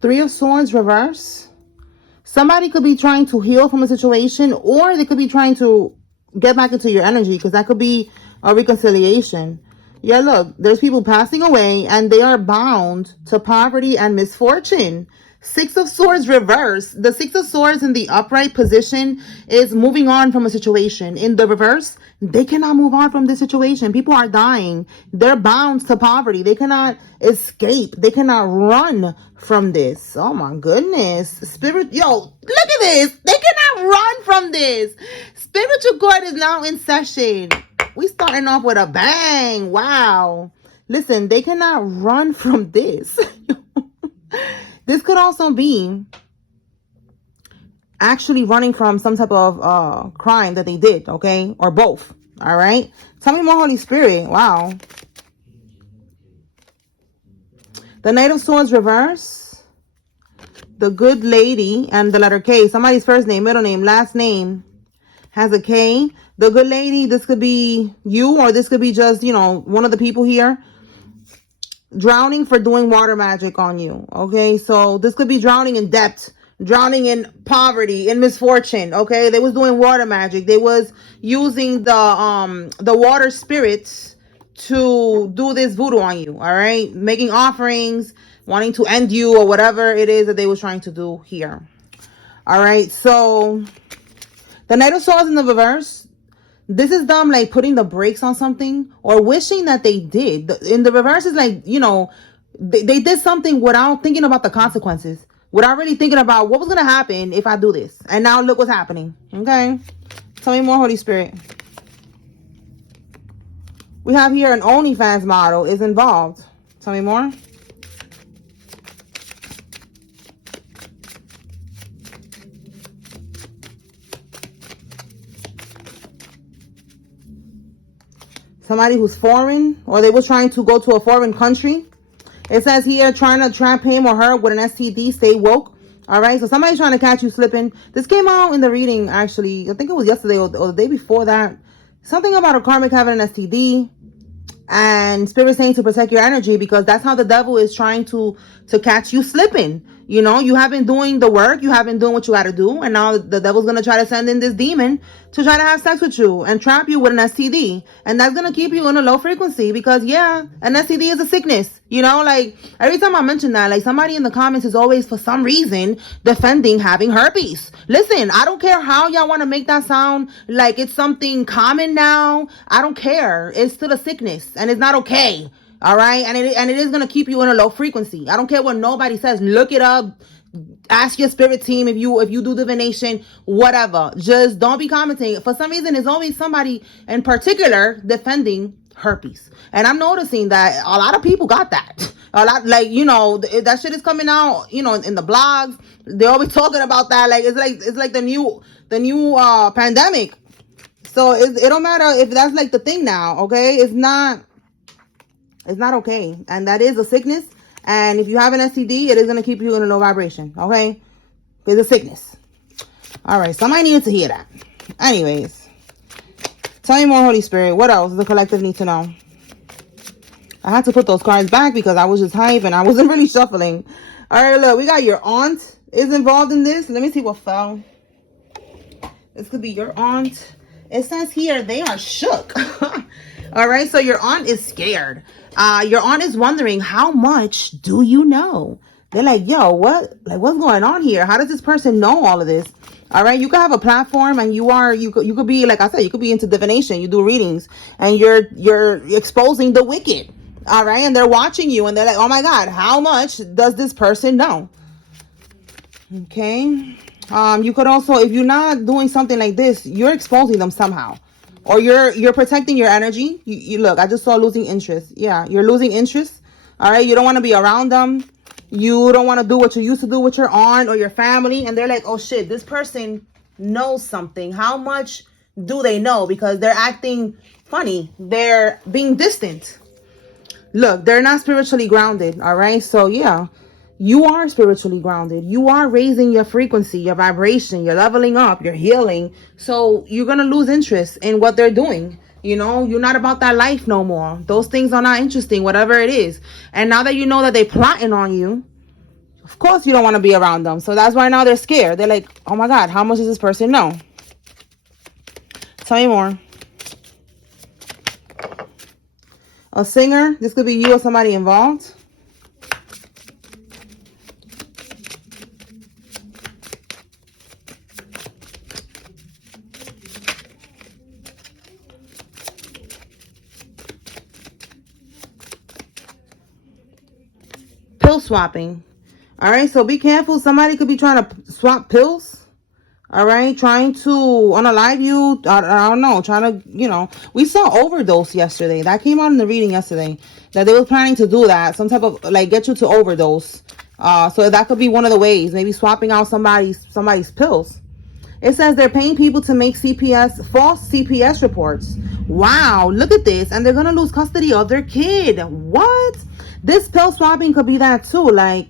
Three of Swords reverse. Somebody could be trying to heal from a situation, or they could be trying to get back into your energy, because that could be a reconciliation. Yeah, look, there's people passing away and they are bound to poverty and misfortune. Six of Swords reverse. The Six of Swords in the upright position is moving on from a situation. In the reverse, they cannot move on from this situation. People are dying. They're bound to poverty. They cannot escape. They cannot run from this. Oh my goodness. Spirit, yo, look at this. They cannot run from this. Spiritual court is now in session. We starting off with a bang. Wow. Listen, they cannot run from this. This could also be actually running from some type of crime that they did, okay? Or both, all right? Tell me more, Holy Spirit. Wow. The Knight of Swords reverse. The Good Lady and the letter K. Somebody's first name, middle name, last name has a K. The Good Lady, this could be you, or this could be just, you know, one of the people here. Drowning for doing water magic on you, okay? So this could be drowning in debt, drowning in poverty, in misfortune, okay? They was doing water magic. They was using the water spirits to do this voodoo on you, all right? Making offerings, wanting to end you, or whatever it is that they was trying to do here. All right, so the Knight of Swords in the reverse. This is them like putting the brakes on something, or wishing that they did. In the reverse is like, you know, they did something without thinking about the consequences, without really thinking about what was going to happen if I do this. And now look what's happening. Okay. Tell me more, Holy Spirit. We have here an OnlyFans model is involved. Tell me more. Somebody who's foreign, or they were trying to go to a foreign country. It says here, trying to trap him or her with an STD, stay woke. All right, so somebody's trying to catch you slipping. This came out in the reading, actually. I think it was yesterday or the day before that. Something about a karmic having an STD. And Spirit saying to protect your energy, because that's how the devil is trying to catch you slipping. You know, you have been doing the work. You have been doing what you got to do. And now the devil's going to try to send in this demon to try to have sex with you and trap you with an STD. And that's going to keep you in a low frequency, because, yeah, an STD is a sickness. You know, like every time I mention that, like somebody in the comments is always, for some reason, defending having herpes. Listen, I don't care how y'all want to make that sound like it's something common now. I don't care. It's still a sickness, and it's not okay. All right. And it is going to keep you in a low frequency. I don't care what nobody says. Look it up. Ask your spirit team if you do divination, whatever. Just don't be commenting. For some reason, there's always somebody in particular defending herpes. And I'm noticing that a lot of people got that. A lot, like, you know, that shit is coming out, you know, in the blogs. They're always talking about that. Like, it's like the new pandemic. So it don't matter if that's like the thing now. Okay. It's not okay. And that is a sickness. And if you have an STD, it is going to keep you in a low vibration. Okay. It's a sickness. All right. Somebody needed to hear that. Anyways. Tell me more, Holy Spirit. What else does the collective need to know? I had to put those cards back because I was just hype and I wasn't really shuffling. All right. Look, we got your aunt is involved in this. Let me see what fell. This could be your aunt. It says here they are shook. All right. So your aunt is scared. Your aunt is wondering, how much do you know? They're like, yo, what's going on here? How does this person know all of this? All right. You could have a platform and you could be, like I said, you could be into divination. You do readings and you're exposing the wicked. All right. And they're watching you and they're like, oh my God, how much does this person know? Okay. You could also, if you're not doing something like this, you're exposing them somehow. Or you're protecting your energy. You look, I just saw losing interest. Yeah, you're losing interest. All right. You don't want to be around them. You don't want to do what you used to do with your aunt or your family. And they're like, oh shit, this person knows something. How much do they know? Because they're acting funny. They're being distant. Look, they're not spiritually grounded. All right. So yeah, you are spiritually grounded. You are raising your frequency, your vibration, you're leveling up, you're healing. So you're going to lose interest in what they're doing. You know, you're not about that life no more. Those things are not interesting, whatever it is. And now that you know that they're plotting on you, Of course you don't want to be around them. So that's why now they're scared. They're like, oh my God, how much does this person know? Tell me more. A singer. This could be you or somebody involved. Pill swapping. All right, so be careful. Somebody could be trying to swap pills. All right, trying to unalive you. I don't know, trying to, we saw overdose yesterday. That came out in the reading yesterday, that they were planning to do that. Some type of, like, get you to overdose. So that could be one of the ways, maybe swapping out somebody's pills. It says they're paying people to make false CPS reports. Wow, look at this. And they're going to lose custody of their kid. What? This pill swapping could be that too. Like,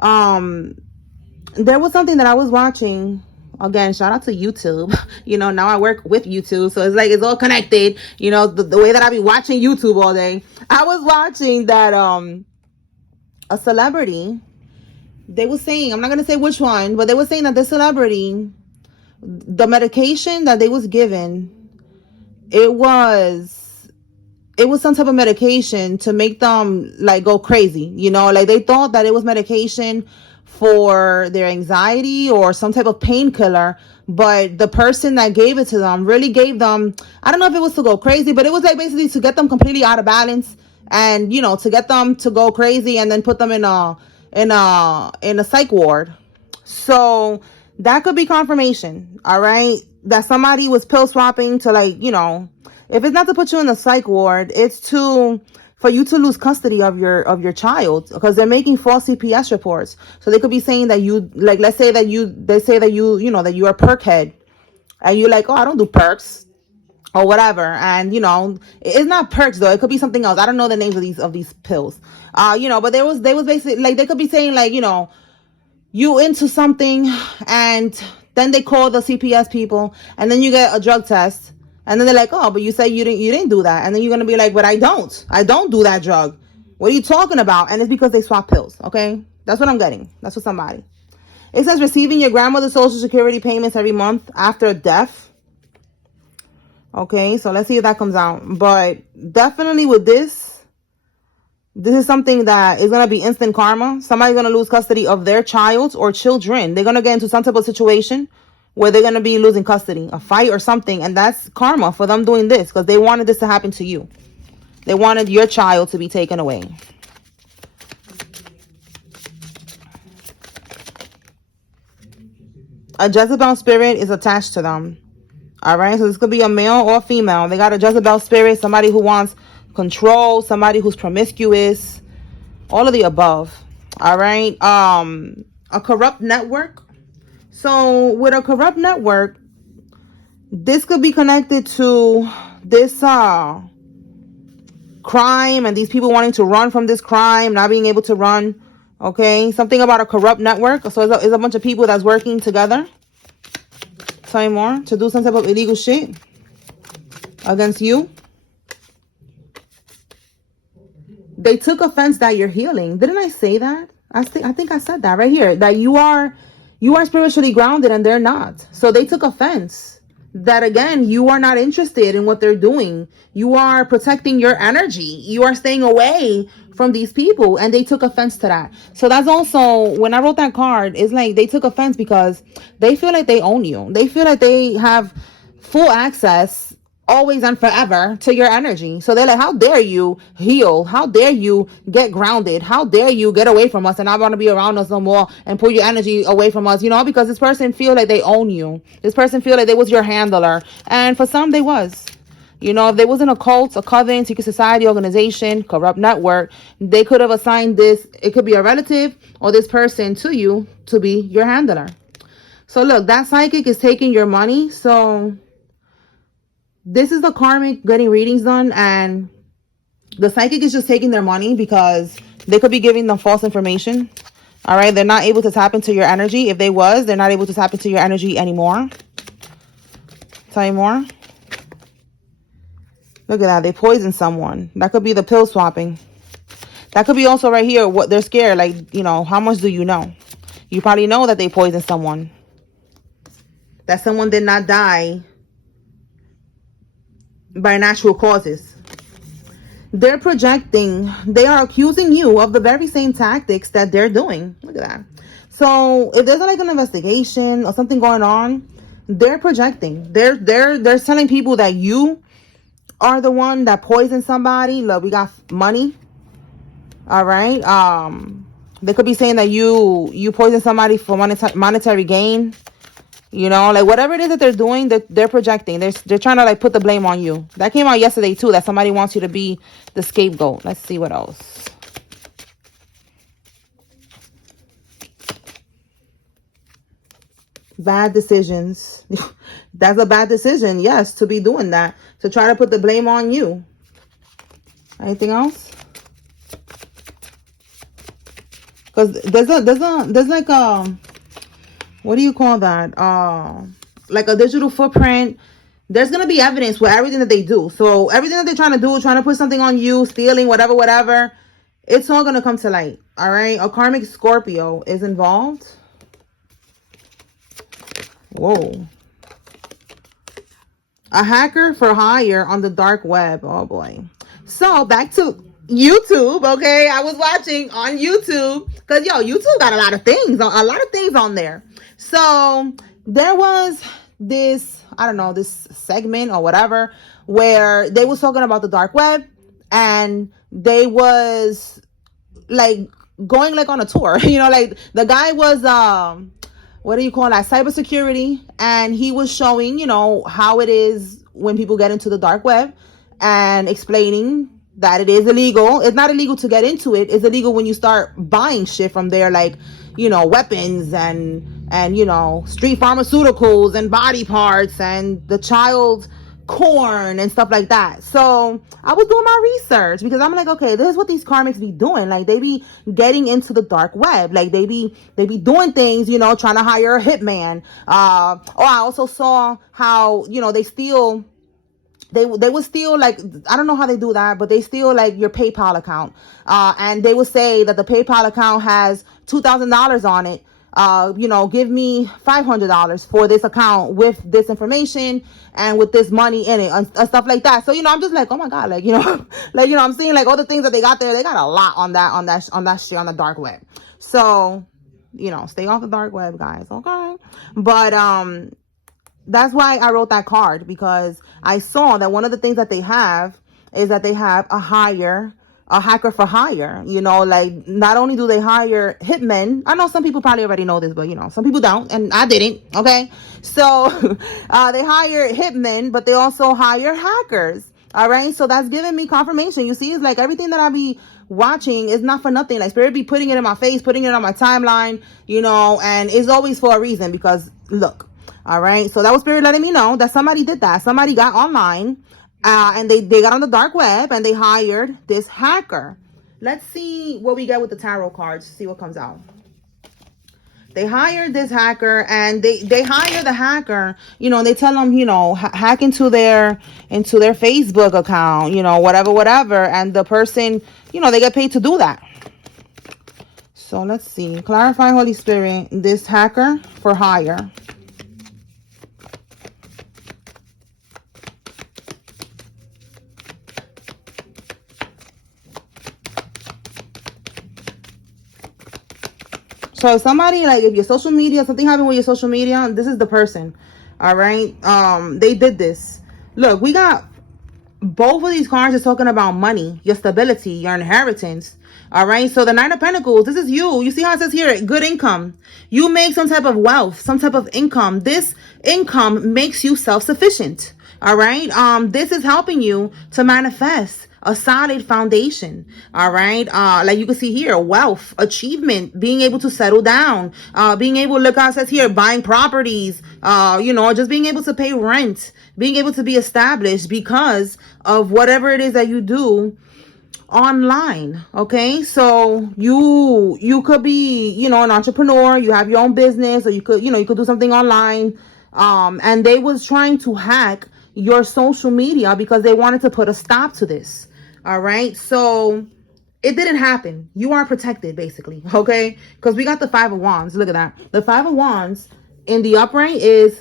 there was something that I was watching. Again, shout out to YouTube. Now I work with YouTube, so it's like it's all connected. The way that I be watching YouTube all day. I was watching that a celebrity, they were saying, I'm not gonna say which one, but they were saying that this celebrity, the medication that they was given, it was some type of medication to make them like go crazy. Like they thought that it was medication for their anxiety or some type of painkiller, but the person that gave it to them really gave them, I don't know if it was to go crazy, but it was like basically to get them completely out of balance and to get them to go crazy and then put them in a psych ward. So that could be confirmation, all right, that somebody was pill swapping to, like, if it's not to put you in the psych ward, it's for you to lose custody of your child, because they're making false CPS reports. So they could be saying that you, like, let's say that they say that that you're a perk head, and you're like, oh, I don't do perks or whatever. And it's not perks though. It could be something else. I don't know the names of these pills. But they was basically like, they could be saying like, you into something, and then they call the CPS people, and then you get a drug test. And then they're like, oh, but you say you didn't do that. And then you're going to be like, but I don't do that drug. What are you talking about? And it's because they swap pills. Okay. That's what I'm getting. That's what somebody. It says receiving your grandmother's Social Security payments every month after death. Okay. So let's see if that comes out. But definitely with this is something that is going to be instant karma. Somebody's going to lose custody of their child or children. They're going to get into some type of situation where they're going to be losing custody, a fight or something. And that's karma for them doing this, because they wanted this to happen to you. They wanted your child to be taken away. A Jezebel spirit is attached to them. All right. So this could be a male or female. They got a Jezebel spirit, somebody who wants control, somebody who's promiscuous, all of the above. All right. A corrupt network. So with a corrupt network, this could be connected to this crime, and these people wanting to run from this crime, not being able to run. Okay, something about a corrupt network. So it's a bunch of people that's working together. Tell me more. To do some type of illegal shit against you. They took offense that you're healing. Didn't I say that? I think I said that right here. That you are spiritually grounded and they're not. So they took offense that, again, you are not interested in what they're doing. You are protecting your energy. You are staying away from these people, and they took offense to that. So that's also, when I wrote that card, it's like they took offense because they feel like they own you. They feel like they have full access always and forever to your energy. So they're like, how dare you heal? How dare you get grounded? How dare you get away from us and not want to be around us no more and pull your energy away from us? Because this person feel like they own you. This person feel like they was your handler. And for some, they was. If they was in a cult, a coven, secret society, organization, corrupt network, they could have assigned this. It could be a relative or this person to you to be your handler. So look, that psychic is taking your money. So this is the karmic getting readings done, and the psychic is just taking their money because they could be giving them false information. All right. They're not able to tap into your energy. If they was, they're not able to tap into your energy anymore. Tell you more. Look at that. They poisoned someone. That could be the pill swapping. That could be also right here what they're scared. Like, you know, how much do you know? You probably know that they poisoned someone. That someone did not die by natural causes. They're projecting. They are accusing you of the very same tactics that they're doing. Look at that. So if there's like an investigation or something going on, they're projecting. They're telling people that you are the one that poisoned somebody. Look, we got money. All right. They could be saying that you poisoned somebody for monetary gain. You know, like whatever it is that they're doing, they're projecting. They're trying to like put the blame on you. That came out yesterday too, that somebody wants you to be the scapegoat. Let's see what else. Bad decisions. That's a bad decision, yes, to be doing that. To try to put the blame on you. Anything else? Because there's like a, what do you call that? Like a digital footprint. There's gonna be evidence with everything that they do. So everything that they're trying to do, trying to put something on you, stealing, whatever, it's all gonna come to light. All right. A karmic Scorpio is involved. Whoa. A hacker for hire on the dark web. Oh boy. So back to YouTube. Okay, I was watching on YouTube because YouTube got a lot of things on there. So there was this, I don't know, this segment or whatever where they was talking about the dark web, and they was like going like on a tour. Like the guy was what do you call that, cybersecurity, and he was showing how it is when people get into the dark web, and explaining that it is illegal. It's not illegal to get into it. It's illegal when you start buying shit from there, like weapons and street pharmaceuticals and body parts and the child corn and stuff like that. So I was doing my research because I'm like, okay, this is what these karmics be doing. Like they be getting into the dark web. Like they be doing things, trying to hire a hitman. I also saw how they would steal, like, I don't know how they do that, but they steal like your PayPal account. And they would say that the PayPal account has $2,000 on it. Give me $500 for this account with this information and with this money in it, and stuff like that. So, I'm just like, oh my God, like, I'm seeing like all the things that they got there. They got a lot on that shit on the dark web. So, stay off the dark web, guys. Okay. But, that's why I wrote that card, because I saw that one of the things that they have is that they have a hacker for hire. Like not only do they hire hitmen, I know some people probably already know this, but some people don't, and I didn't. Okay. So they hire hitmen, but they also hire hackers. All right. So that's giving me confirmation. You see, it's like everything that I be watching is not for nothing. Like Spirit be putting it in my face, putting it on my timeline, and it's always for a reason, because look. All right. So that was Spirit letting me know that somebody did that. Somebody got online and they got on the dark web and they hired this hacker. Let's see what we get with the tarot cards. See what comes out. They hired this hacker, and they hire the hacker, they tell them, hack into their Facebook account, whatever. And the person, they get paid to do that. So let's see. Clarify, Holy Spirit, this hacker for hire. So somebody, like, if your social media, something happened with your social media, this is the person. All right. They did this. Look, we got both of these cards is talking about money, your stability, your inheritance. All right. So the Nine of Pentacles, this is you. You see how it says here, good income. You make some type of wealth, some type of income. This income makes you self-sufficient. All right. This is helping you to manifest a solid foundation. All right. Like you can see here, wealth, achievement, being able to settle down, being able to, look how it says here, buying properties, just being able to pay rent, being able to be established because of whatever it is that you do online. Okay. So you could be, an entrepreneur, you have your own business, or you could do something online. And they was trying to hack your social media because they wanted to put a stop to this. All right. So it didn't happen. You are protected, basically, okay? Because we got the Five of Wands. Look at that. The Five of Wands in the upright is,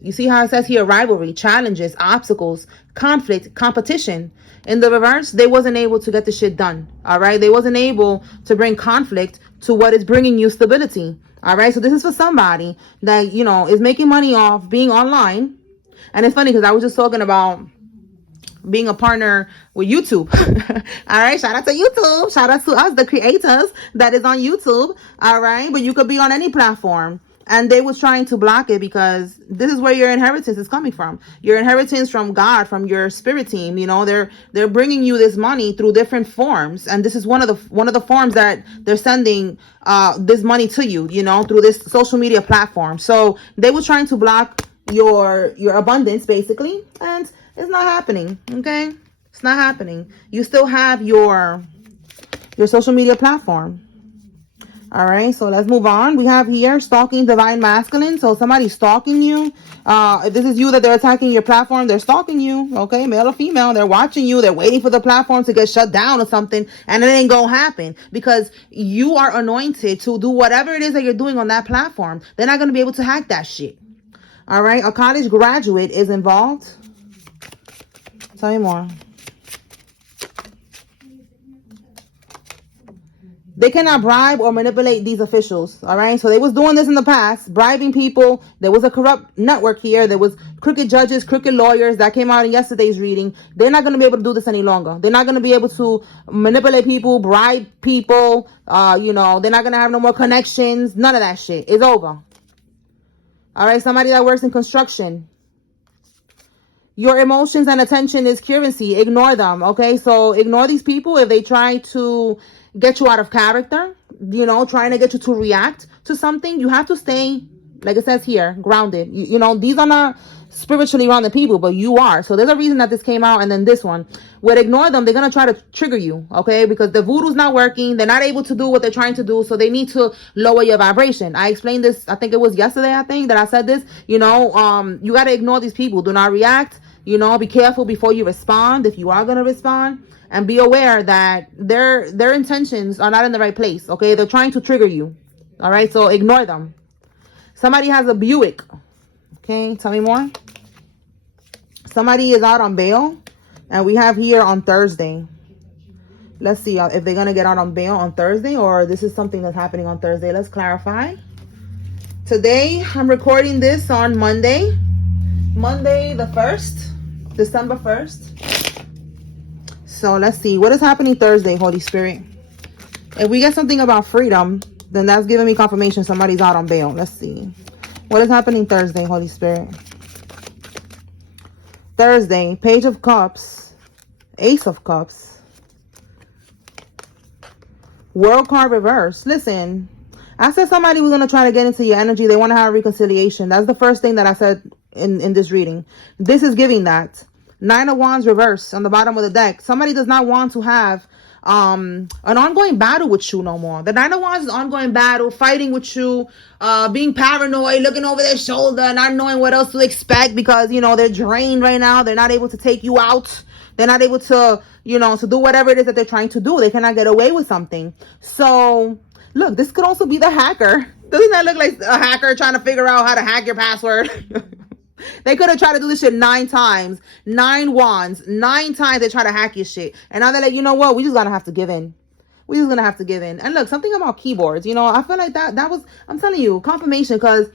you see how it says here, rivalry, challenges, obstacles, conflict, competition. In the reverse, they wasn't able to get the shit done, all right? They wasn't able to bring conflict to what is bringing you stability, all right? So this is for somebody that, you know, is making money off being online. And it's funny because I was just talking about being a partner with YouTube. All right, shout out to YouTube, shout out to us, the creators that is on YouTube. All right, but you could be on any platform, and they was trying to block it because this is where your inheritance is coming from. Your inheritance from God, from your spirit team. You know, they're bringing you this money through different forms, and this is one of the forms that they're sending this money to you, you know, through this social media platform. So they were trying to block your abundance, basically, and it's not happening. Okay, it's not happening. You still have your social media platform. All right, so let's move on. We have here stalking divine masculine. So somebody's stalking you. If this is you that they're attacking your platform, they're stalking you. Okay, male or female, they're watching you. They're waiting for the platform to get shut down or something, and it ain't gonna happen because you are anointed to do whatever it is that you're doing on that platform. They're not gonna be able to hack that shit. All right, a college graduate is involved. Tell me more. They cannot bribe or manipulate these officials, all right? So they was doing this in the past, bribing people. There was a corrupt network here. There was crooked judges, crooked lawyers. That came out in yesterday's reading. They're not going to be able to do this any longer. They're not going to be able to manipulate people, bribe people. You know, they're not going to have no more connections. None of that shit. It's over. All right, somebody that works in construction. Your emotions and attention is currency. Ignore them, okay? So ignore these people if they try to get you out of character, you know, trying to get you to react to something. You have to stay, like it says here, grounded. You know, these are not spiritually grounded people, but you are. So there's a reason that this came out. And then this one, would ignore them. They're going to try to trigger you, okay? Because the voodoo's not working. They're not able to do what they're trying to do. So they need to lower your vibration. I explained this, I think it was yesterday, that I said this. You know, you got to ignore these people. Do not react. You know, be careful before you respond, if you are going to respond, and be aware that their intentions are not in the right place, okay? They're trying to trigger you, all right? So ignore them. Somebody has a Buick, okay? Tell me more. Somebody is out on bail, and we have here on Thursday. Let's see if they're going to get out on bail on Thursday, or this is something that's happening on Thursday. Let's clarify. Today, I'm recording this on Monday the 1st. December 1st. So let's see. What is happening Thursday, Holy Spirit? If we get something about freedom, then that's giving me confirmation somebody's out on bail. Let's see. What is happening Thursday, Holy Spirit? Thursday, Page of Cups, Ace of Cups, World card reverse. Listen, I said somebody was going to try to get into your energy. They want to have a reconciliation. That's the first thing that I said in this reading. This is giving that. 9 of Wands reverse on the bottom of the deck. Somebody does not want to have an ongoing battle with you no more. The 9 of Wands is ongoing battle, fighting with you, being paranoid, looking over their shoulder, not knowing what else to expect because, you know, they're drained right now. They're not able to take you out. They're not able to, you know, to do whatever it is that they're trying to do. They cannot get away with something. So, look, this could also be the hacker. Doesn't that look like a hacker trying to figure out how to hack your password? They could have tried to do this shit 9 times. 9 wands. 9 times they try to hack your shit. And now they're like, you know what? We just gotta have to give in. We just gonna have to give in. And look, something about keyboards. You know, I feel like that was, I'm telling you, confirmation. Because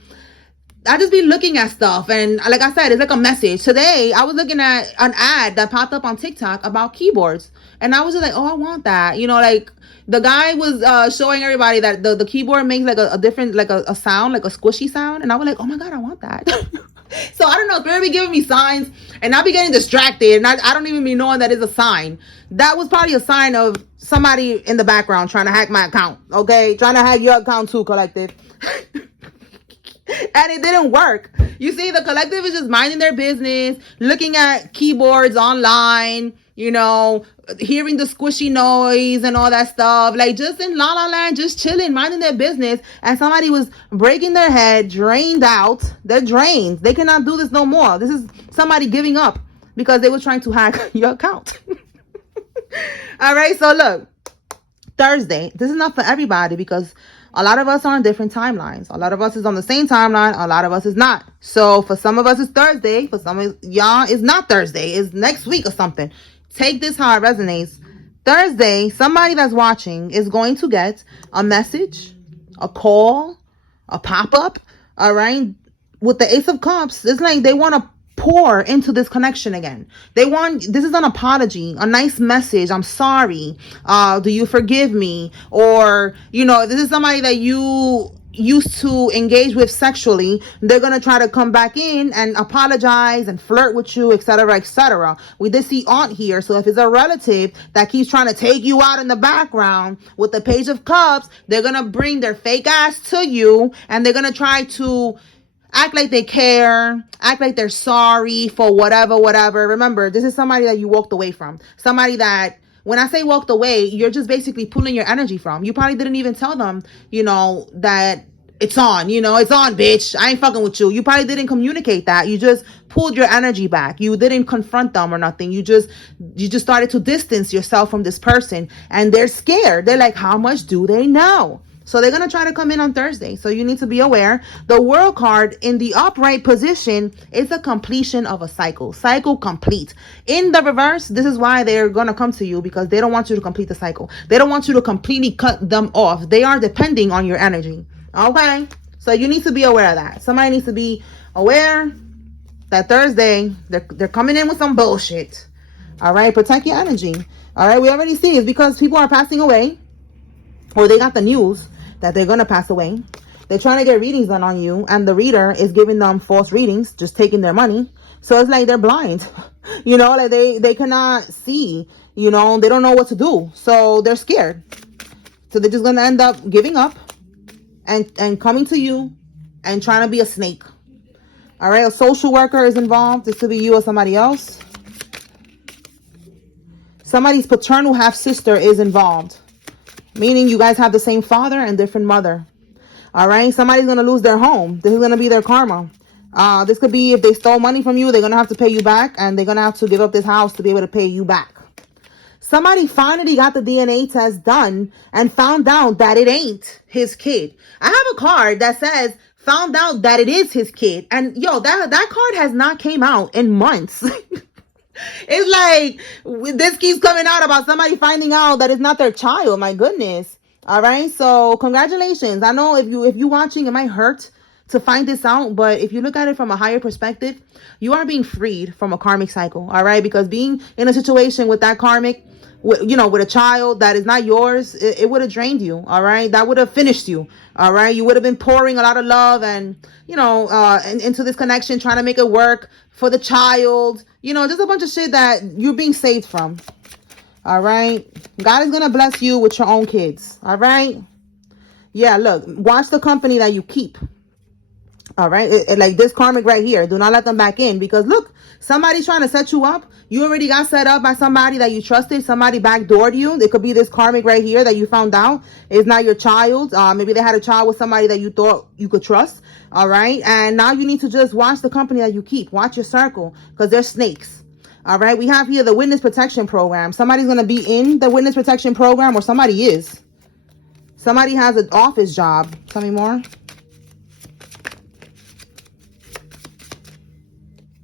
I just be looking at stuff. And like I said, it's like a message. Today, I was looking at an ad that popped up on TikTok about keyboards. And I was just like, oh, I want that. You know, like the guy was showing everybody that the keyboard makes like a different, like a sound, like a squishy sound. And I was like, oh my God, I want that. So I don't know, Spirit be giving me signs and I be getting distracted and I don't even be knowing that is a sign. That was probably a sign of somebody in the background trying to hack my account, okay? Trying to hack your account too, collective. And it didn't work. You see, the collective is just minding their business, looking at keyboards online, you know, hearing the squishy noise and all that stuff, like just in La La Land, just chilling, minding their business. And somebody was breaking their head, drained out. They're drained. They cannot do this no more. This is somebody giving up because they were trying to hack your account. All right, so look, Thursday. This is not for everybody because a lot of us are on different timelines. A lot of us is on the same timeline. A lot of us is not. So for some of us it's Thursday. For some of y'all it's not Thursday. It's next week or something. Take this how it resonates. Thursday, somebody that's watching is going to get a message, a call, a pop-up, all right? With the Ace of Cups, it's like they want to pour into this connection again. This is an apology, a nice message. I'm sorry. Do you forgive me? Or, if this is somebody that you used to engage with sexually, they're going to try to come back in and apologize and flirt with you, etc., etc. We did see aunt here. So if it's a relative that keeps trying to take you out in the background with the Page of Cups, they're going to bring their fake ass to you and they're going to try to act like they care, act like they're sorry for whatever. Remember, this is somebody that you walked away from. Somebody that, when I say walked away, you're just basically pulling your energy from. You probably didn't even tell them, that it's on, it's on, bitch. I ain't fucking with you. You probably didn't communicate that. You just pulled your energy back. You didn't confront them or nothing. You just started to distance yourself from this person and they're scared. They're like, how much do they know? So they're going to try to come in on Thursday. So you need to be aware. The World card in the upright position is a completion of a cycle. Cycle complete. In the reverse, this is why they're going to come to you, because they don't want you to complete the cycle. They don't want you to completely cut them off. They are depending on your energy. Okay? So you need to be aware of that. Somebody needs to be aware that Thursday, they're coming in with some bullshit. All right? Protect your energy. All right? We already see it's because people are passing away, or they got the news that they're going to pass away. They're trying to get readings done on you, and the reader is giving them false readings, just taking their money. So it's like they're blind. Like they cannot see. They don't know what to do. So they're scared. So they're just going to end up giving up and coming to you and trying to be a snake. All right, a social worker is involved. This could be you or somebody else. Somebody's paternal half-sister is involved. Meaning you guys have the same father and different mother. All right. Somebody's going to lose their home. This is going to be their karma. This could be if they stole money from you, they're going to have to pay you back. And they're going to have to give up this house to be able to pay you back. Somebody finally got the DNA test done and found out that it ain't his kid. I have a card that says found out that it is his kid. And that card has not came out in months. It's like this keeps coming out about somebody finding out that it's not their child. My goodness. All right. So congratulations. I know if you watching, it might hurt to find this out, but if you look at it from a higher perspective, you are being freed from a karmic cycle. All right. Because being in a situation with that karmic, with a child that is not yours, it would have drained you. All right. That would have finished you. All right. You would have been pouring a lot of love and, into this connection, trying to make it work for the child, just a bunch of shit that you're being saved from. All right. God is going to bless you with your own kids. All right. Yeah. Look, watch the company that you keep. All right. Like this karmic right here. Do not let them back in, because look, somebody's trying to set you up. You already got set up by somebody that you trusted. Somebody backdoored you. It could be this karmic right here that you found out is not your child. Maybe they had a child with somebody that you thought you could trust. All right. And now you need to just watch the company that you keep. Watch your circle, because they're snakes. All right. We have here the witness protection program. Somebody's going to be in the witness protection program, or somebody is. Somebody has an office job. Tell me more.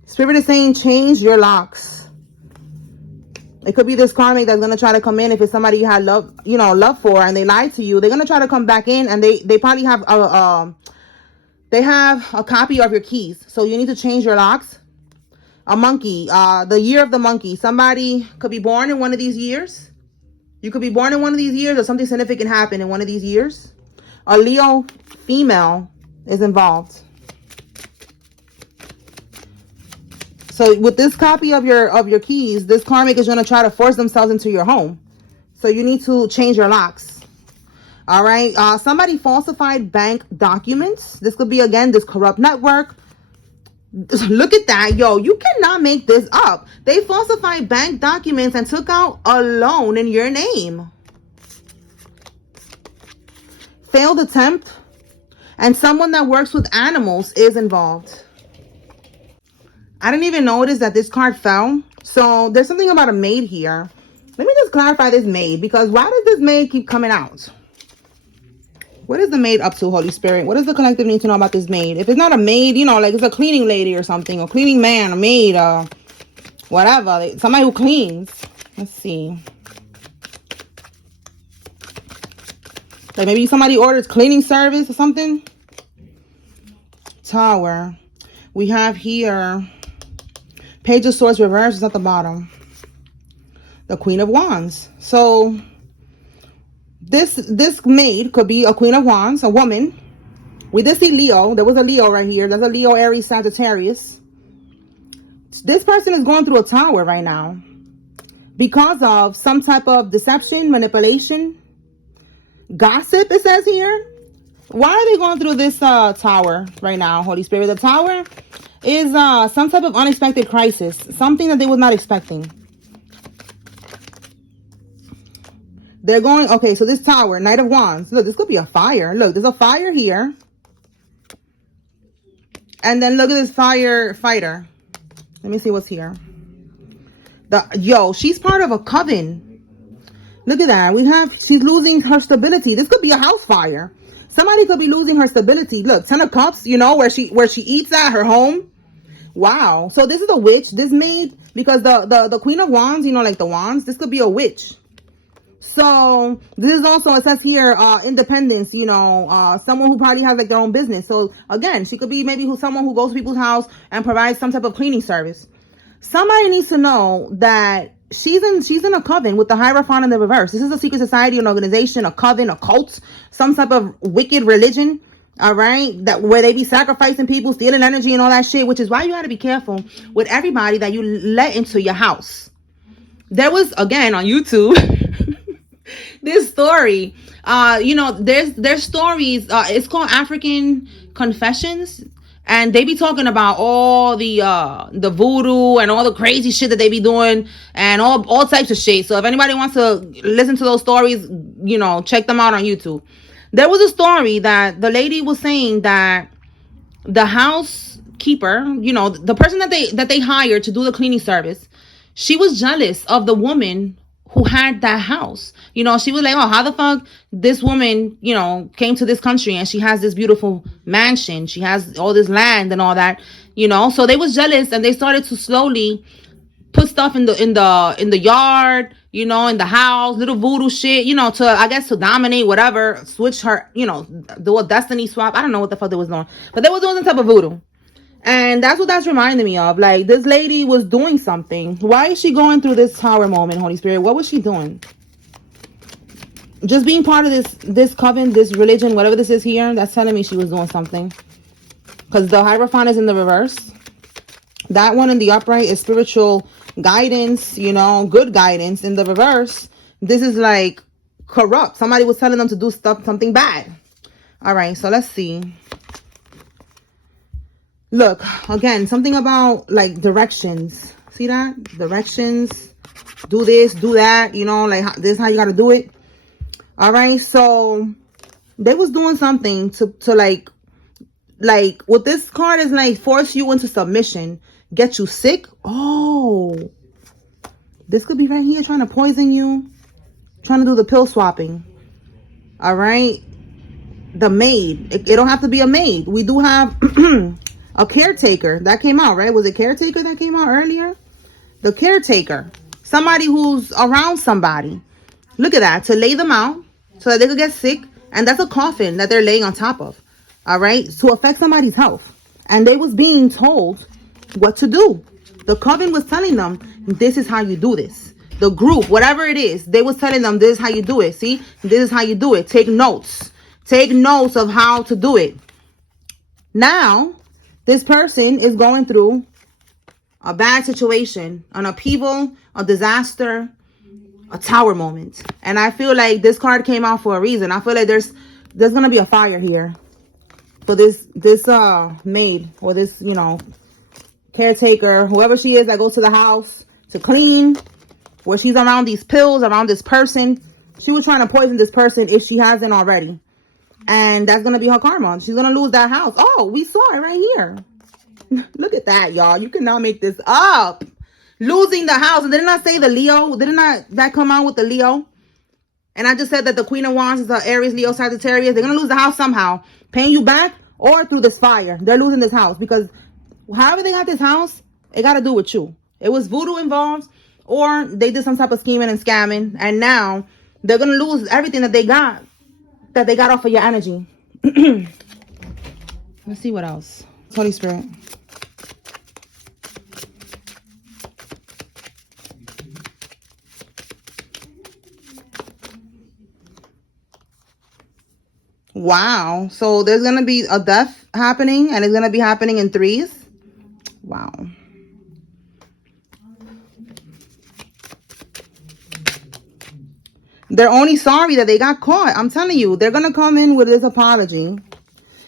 Spirit is saying change your locks. It could be this karmic that's going to try to come in. If it's somebody you had love for, and they lied to you, they're going to try to come back in, and they probably have a copy of your keys. So you need to change your locks. A monkey, the year of the monkey. Somebody could be born in one of these years. You could be born in one of these years, or something significant happened in one of these years. A Leo female is involved. So with this copy of your keys, this karmic is going to try to force themselves into your home. So you need to change your locks. All right. Somebody falsified bank documents. This could be, again, this corrupt network. Look at that. Yo, you cannot make this up. They falsified bank documents and took out a loan in your name. Failed attempt. And someone that works with animals is involved. I didn't even notice that this card fell. So there's something about a maid here. Let me just clarify this maid, because why does this maid keep coming out? What is the maid up to, Holy Spirit? What does the collective need to know about this maid? If it's not a maid, you know, like it's a cleaning lady or something, or cleaning man, a maid, whatever, somebody who cleans. Let's see. Like maybe somebody orders cleaning service or something. Tower. We have here Page of Swords reversed is at the bottom. The Queen of Wands. So this maid could be a Queen of Wands, a woman. We did see Leo. There was a Leo right here. There's a Leo, Aries, Sagittarius. This person is going through a tower right now because of some type of deception, manipulation, gossip, it says here. Why are they going through this tower right now, Holy Spirit? The tower is some type of unexpected crisis, something that they was not expecting. They're going, okay, so this tower, Knight of Wands. Look, this could be a fire. Look, there's a fire here. And then look at this fire fighter. Let me see what's here. She's part of a coven. Look at that. She's losing her stability. This could be a house fire. Somebody could be losing her stability. Look, 10 of Cups, you know, where she eats at her home. Wow. So this is a witch. This maid, because the Queen of Wands, you know, like the wands, this could be a witch. So this is also, it says here, independence, you know, someone who probably has like their own business. So again, she could be maybe someone who goes to people's house and provides some type of cleaning service. Somebody needs to know that she's in a coven with the Hierophant in the reverse. This is a secret society, an organization, a coven, a cult, some type of wicked religion. All right, that where they be sacrificing people, stealing energy and all that shit, which is why you got to be careful with everybody that you let into your house. There was, again, on YouTube, this story, you know, there's stories, it's called African Confessions, and they be talking about all the voodoo and all the crazy shit that they be doing and all types of shit. So if anybody wants to listen to those stories, you know, check them out on YouTube. There was a story that the lady was saying that the housekeeper, you know, the person that they hired to do the cleaning service, she was jealous of the woman who had that house. You know, she was like, oh, how the fuck this woman, you know, came to this country and she has this beautiful mansion. She has all this land and all that, you know. So they was jealous and they started to slowly put stuff in the yard, you know, in the house, little voodoo shit, you know, to dominate, whatever, switch her, you know, do a destiny swap. I don't know what the fuck they was doing, but they was doing some type of voodoo. And that's what that's reminding me of. Like, this lady was doing something. Why is she going through this tower moment, Holy Spirit? What was she doing? Just being part of this coven, this religion, whatever this is here, that's telling me she was doing something. Because the Hierophant is in the reverse. That one in the upright is spiritual guidance, you know, good guidance. In the reverse, this is like corrupt. Somebody was telling them to do something bad. All right, so let's see. Look, again, something about like directions. See that? Directions. Do this, do that, you know, like this is how you got to do it. All right, so they was doing something to like what this card is like, force you into submission, get you sick. Oh, this could be right here trying to poison you, trying to do the pill swapping. All right, the maid. It don't have to be a maid. We do have a caretaker that came out, right? Was it caretaker that came out earlier? The caretaker, somebody who's around somebody. Look at that, to lay them out so that they could get sick. And that's a coffin that they're laying on top of. All right, to affect somebody's health. And they was being told what to do. The coven was telling them, this is how you do this. The group, whatever it is, they was telling them, this is how you do it. See, this is how you do it. Take notes. Take notes of how to do it. Now, this person is going through a bad situation, an upheaval, a disaster, a tower moment. And I feel like this card came out for a reason. I feel like there's going to be a fire here. So this maid, or this, you know, caretaker, whoever she is that goes to the house to clean, where she's around these pills, around this person, she was trying to poison this person if she hasn't already. And that's going to be her karma. She's going to lose that house. Oh, we saw it right here. Look at that, y'all. You cannot make this up. Losing the house. And didn't I say the Leo? Didn't I that come out with the Leo? And I just said that the Queen of Wands is the Aries, Leo, Sagittarius. They're going to lose the house somehow. Paying you back or through this fire. They're losing this house. Because however they got this house, it got to do with you. It was voodoo involved. Or they did some type of scheming and scamming. And now they're going to lose everything that they got. That they got off of your energy. Let's see what else. Holy Spirit. Wow. So there's going to be a death happening. And it's going to be happening in threes. Wow. They're only sorry that they got caught. I'm telling you. They're going to come in with this apology.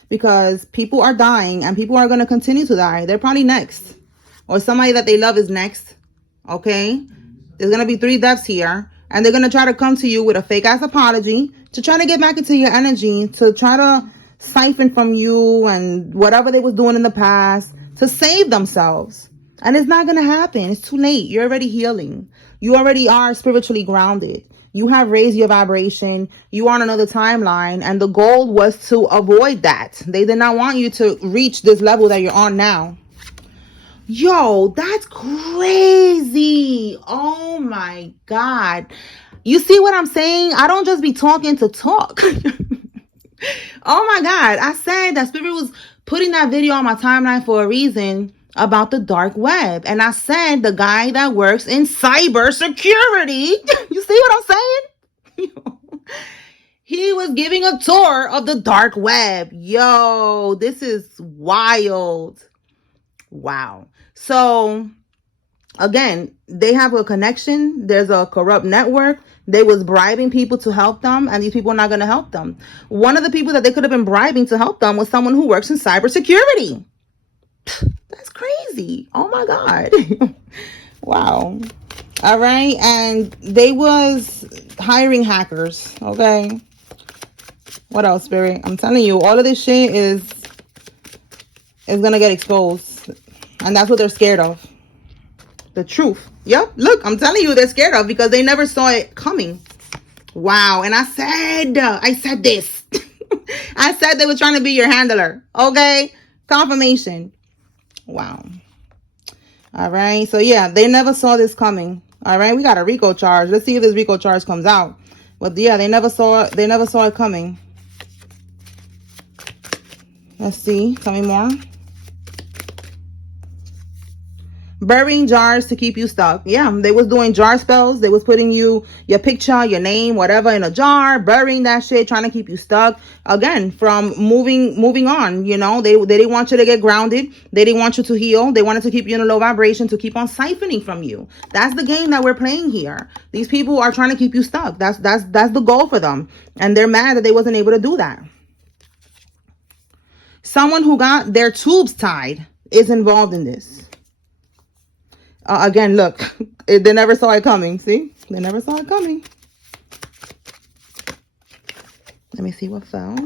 Because people are dying. And people are going to continue to die. They're probably next. Or somebody that they love is next. Okay. There's going to be 3 deaths here. And they're going to try to come to you with a fake ass apology. To try to get back into your energy. To try to siphon from you. And whatever they was doing in the past. To save themselves. And it's not going to happen. It's too late. You're already healing. You already are spiritually grounded. You have raised your vibration. You are on another timeline. And the goal was to avoid that. They did not want you to reach this level that you're on now. Yo, that's crazy. Oh my God. You see what I'm saying? I don't just be talking to talk. Oh my God. I said that Spirit was putting that video on my timeline for a reason about the dark web. And I said the guy that works in cyber security. You see what I'm saying? He was giving a tour of the dark web. Yo, this is wild. Wow. So again, they have a connection. There's a corrupt network. They was bribing people to help them, and these people are not going to help them. One of the people that they could have been bribing to help them was someone who works in cybersecurity. That's crazy. Oh my God. Wow. All right. And they was hiring hackers. Okay. What else, Spirit? I'm telling you, all of this shit is going to get exposed. And that's what they're scared of. The truth. Yep. Look, I'm telling you, they're scared of because they never saw it coming. Wow. And I said this. I said they were trying to be your handler. Okay. Confirmation. Wow. All right. So yeah, they never saw this coming. All right. We got a RICO charge. Let's see if this RICO charge comes out. But yeah, they never saw it coming. Let's see. Tell me more. Burying jars to keep you stuck. Yeah, they was doing jar spells. They was putting your picture, your name, whatever in a jar, burying that shit, trying to keep you stuck. Again, from moving on. You know, they didn't want you to get grounded. They didn't want you to heal. They wanted to keep you in a low vibration, to keep on siphoning from you. That's the game that we're playing here. These people are trying to keep you stuck. That's the goal for them. And they're mad that they wasn't able to do that. Someone who got their tubes tied is involved in this. Again, look, they never saw it coming. See, they never saw it coming. Let me see what fell.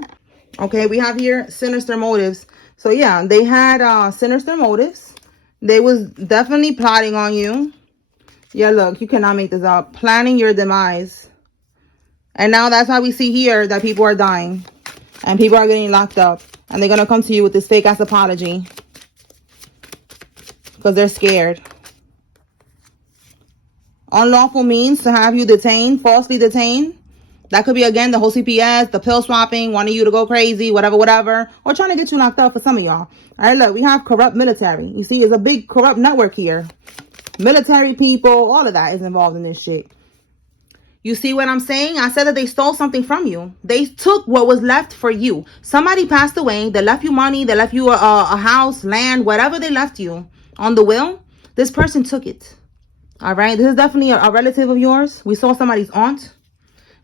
Okay, we have here sinister motives. So yeah, they had sinister motives. They was definitely plotting on you. Yeah, look, you cannot make this up. Planning your demise. And now that's how we see here that people are dying. And people are getting locked up. And they're going to come to you with this fake ass apology. Because they're scared. Unlawful means to have you detained, falsely detained. That could be, again, the whole CPS, the pill swapping, wanting you to go crazy, whatever. Or trying to get you locked up for some of y'all. All right, look, we have corrupt military. You see, it's a big corrupt network here. Military people, all of that is involved in this shit. You see what I'm saying? I said that they stole something from you. They took what was left for you. Somebody passed away. They left you money. They left you a house, land, whatever they left you on the will. This person took it. All right. This is definitely a relative of yours. We saw somebody's aunt.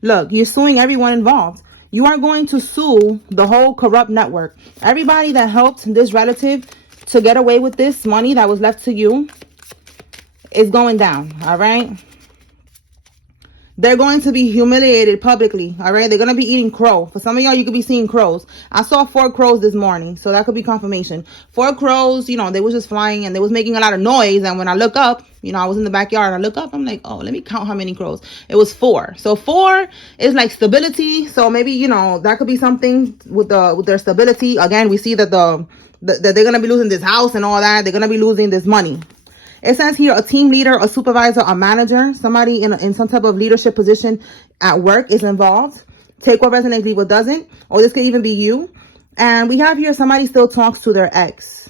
Look, you're suing everyone involved. You are going to sue the whole corrupt network. Everybody that helped this relative to get away with this money that was left to you is going down. All right. they're going to be humiliated publicly. All right, they're going to be eating crow. For some of y'all, you could be seeing crows. I saw 4 crows this morning, so that could be confirmation. 4 crows, you know, they was just flying and they was making a lot of noise. And when I look up, you know, I was in the backyard, I look up, I'm like, oh, let me count how many crows. It was 4. So 4 is like stability. So maybe, you know, that could be something with their stability. Again, we see that that they're going to be losing this house and all that. They're going to be losing this money. It says here a team leader, a supervisor, a manager, somebody in some type of leadership position at work is involved. Take what resonates, leave what doesn't. Or this could even be you. And we have here somebody still talks to their ex.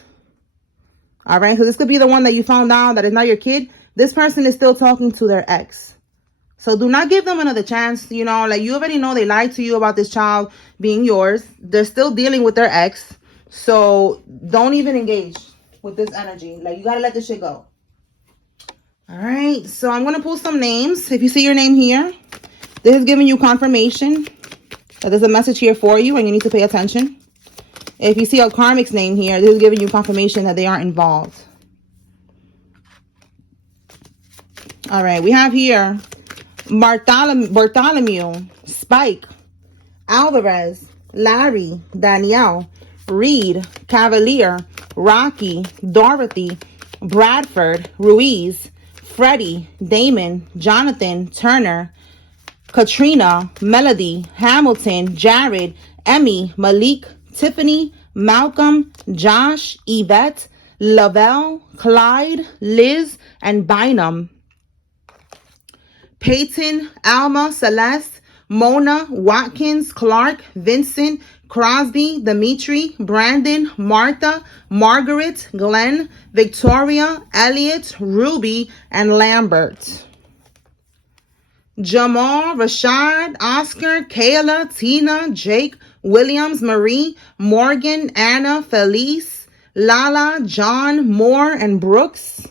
All right. So this could be the one that you found out that is not your kid. This person is still talking to their ex. So do not give them another chance. You know, like you already know they lied to you about this child being yours. They're still dealing with their ex. So don't even engage with this energy. Like you got to let this shit go. All right, so I'm going to pull some names. If you see your name here, this is giving you confirmation that there's a message here for you and you need to pay attention. If you see a karmic's name here, this is giving you confirmation that they aren't involved. All right, we have here Bartholomew, Spike, Alvarez, Larry, Danielle, Reed, Cavalier, Rocky, Dorothy, Bradford, Ruiz, Freddie, Damon, Jonathan, Turner, Katrina, Melody, Hamilton, Jared, Emmy, Malik, Tiffany, Malcolm, Josh, Yvette, Lavelle, Clyde, Liz, and Bynum. Peyton, Alma, Celeste, Mona, Watkins, Clark, Vincent, Crosby, Dimitri, Brandon, Martha, Margaret, Glenn, Victoria, Elliot, Ruby, and Lambert. Jamal, Rashad, Oscar, Kayla, Tina, Jake, Williams, Marie, Morgan, Anna, Felice, Lala, John, Moore, and Brooks.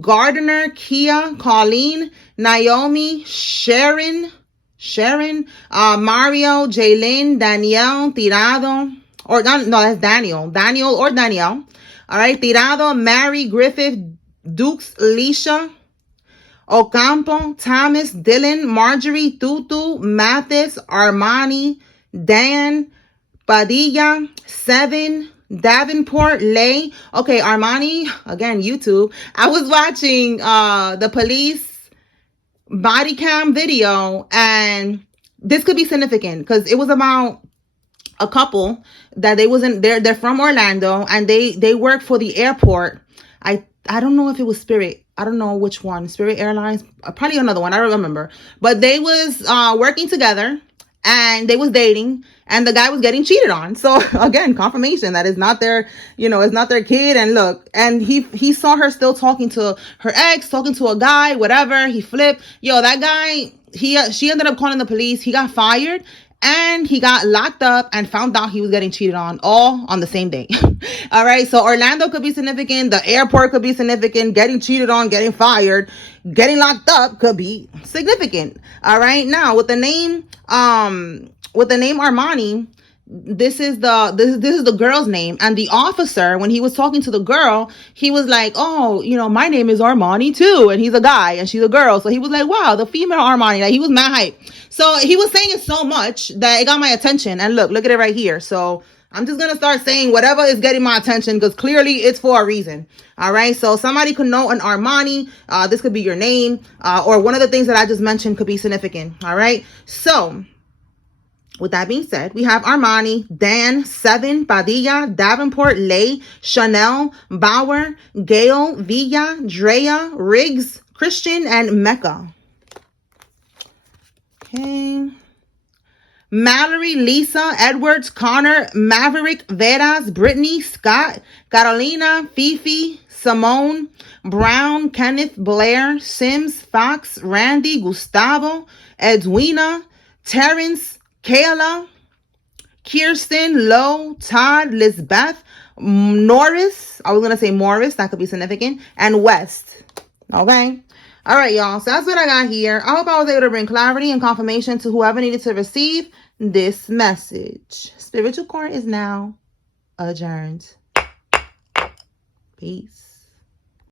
Gardner, Kia, Colleen, Naomi, Sharon, Mario, Jaylin, Danielle, Tirado, or no, that's Daniel or Danielle. All right, Tirado, Mary, Griffith, Dukes, Alicia, Ocampo, Thomas, Dylan, Marjorie, Tutu, Mathis, Armani, Dan, Padilla, Seven, Davenport, Lay. Okay, Armani, again, YouTube. I was watching the police body cam video, and this could be significant because it was about a couple that they're from Orlando, and they work for the airport. I don't know if it was Spirit. I don't know which one. Spirit Airlines, probably another one. I don't remember. But they was working together, and they was dating, and the guy was getting cheated on. So again, confirmation that it's not their, it's not their kid. And look, and he saw her still talking to her ex, talking to a guy, whatever. He flipped. That guy, she ended up calling the police. He got fired. And he got locked up and found out he was getting cheated on, all on the same day. All right. So Orlando could be significant. The airport could be significant. Getting cheated on, getting fired, getting locked up could be significant. All right. Now with the name Armani, this is the girl's name. And the officer, when he was talking to the girl, he was like, oh, my name is Armani too. And he's a guy and she's a girl. So he was like, wow, the female Armani. Like, he was mad hype. So he was saying it so much that it got my attention. And look at it right here. So I'm just going to start saying whatever is getting my attention, because clearly it's for a reason. All right. So somebody could know an Armani. This could be your name, or one of the things that I just mentioned could be significant. All right. So with that being said, we have Armani, Dan, Seven, Padilla, Davenport, Lay, Chanel, Bauer, Gail, Villa, Drea, Riggs, Christian, and Mecca. Okay. Mallory, Lisa, Edwards, Connor, Maverick, Veras, Brittany, Scott, Carolina, Fifi, Simone, Brown, Kenneth, Blair, Sims, Fox, Randy, Gustavo, Edwina, Terrence, Kayla, Kirsten, Lowe, Todd, Lisbeth, Norris. I was going to say Morris. That could be significant. And West. Okay. All right, y'all. So that's what I got here. I hope I was able to bring clarity and confirmation to whoever needed to receive this message. Spiritual court is now adjourned. Peace.